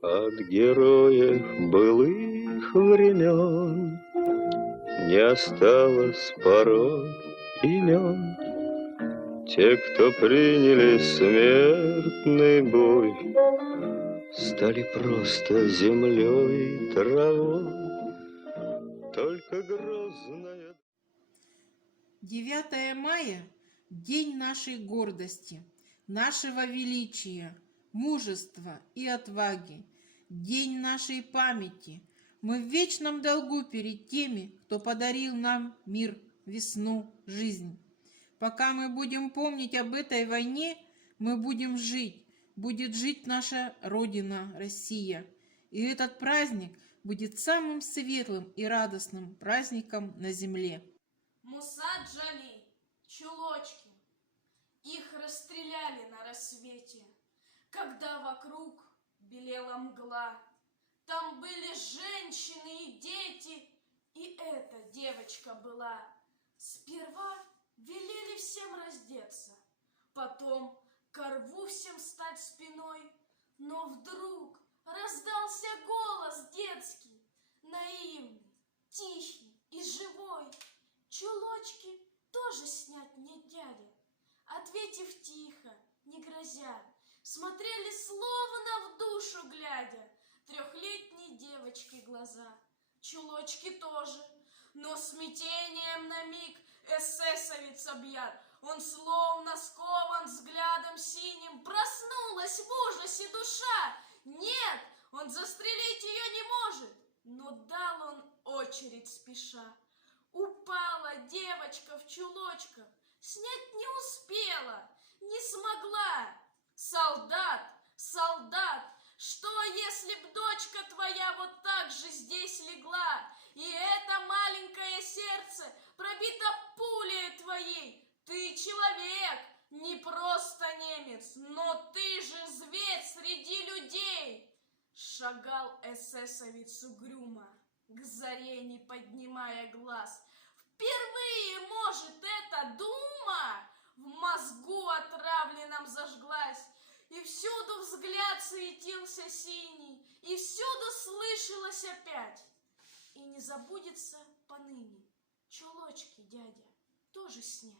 От героев былых времен не осталось порой имен. Те, кто приняли смертный бой, стали просто землей и травой. Только грозная... 9 мая – день нашей гордости, нашего величия, мужества и отваги, день нашей памяти. Мы в вечном долгу перед теми, кто подарил нам мир, весну, жизнь. Пока мы будем помнить об этой войне, мы будем жить, будет жить наша Родина, Россия. И этот праздник будет самым светлым и радостным праздником на земле. Муса Джали, чулочки, их расстреляли на рассвете, когда вокруг белела мгла. Там были женщины и дети, и эта девочка была. Сперва велели всем раздеться, потом ко рву всем стать спиной, но вдруг раздался голос детский, наивный, тихий и живой. Чулочки тоже снять мне, дядя, ответив тихо, не грозя, смотрели словно в душу глядя трехлетней девочки глаза. Чулочки тоже, но смятением на миг эсэсовец объят. Он словно скован взглядом синим. Проснулась в ужасе душа. Нет, он застрелить ее не может, но дал он очередь спеша. Упала девочка в чулочках, снять не успела, не смогла. Солдат, солдат, что если б дочка твоя вот так же здесь легла, и это маленькое сердце пробито пулей твоей? Ты человек, не просто немец, но ты же зверь среди людей. Шагал эсэсовец угрюмо, к заре не поднимая глаз. Впервые, может, эта дума в мозгу отравленном зажглась, и всюду взгляд светился синий, и всюду слышалось опять. И не забудется поныне чулочки, дядя, тоже снять.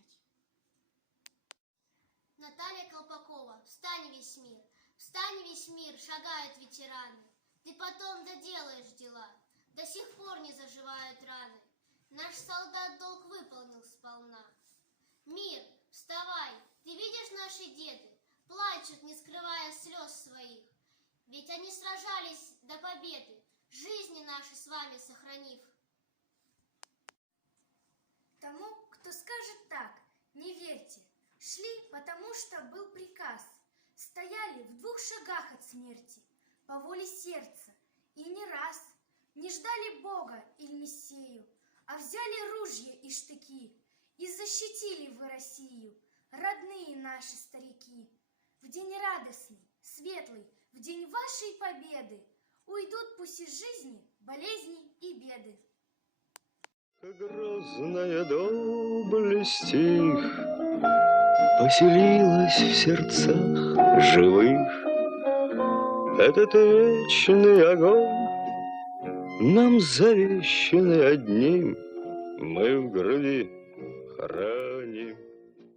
Наталья Колпакова, встань весь мир, встань весь мир, шагают ветераны. Ты потом доделаешь дела, до сих пор не заживают раны. Наш солдат долг выполнил сполна. Мир, вставай, ты видишь, наши деды плачут, не скрывая слез своих. Ведь они сражались до победы, жизни наши с вами сохранив. Тому, кто скажет так, не верьте. Шли, потому что был приказ. Стояли в 2 шагах от смерти, по воле сердца, и не раз. Не ждали Бога или Мессию, а взяли ружья и штыки, и защитили вы Россию, родные наши старики. В день радостный, светлый, в день вашей победы уйдут пусть из жизни болезни и беды. Грозная доблесть их поселилась в сердцах живых. Этот вечный огонь нам завещанный одним, мы в груди храним.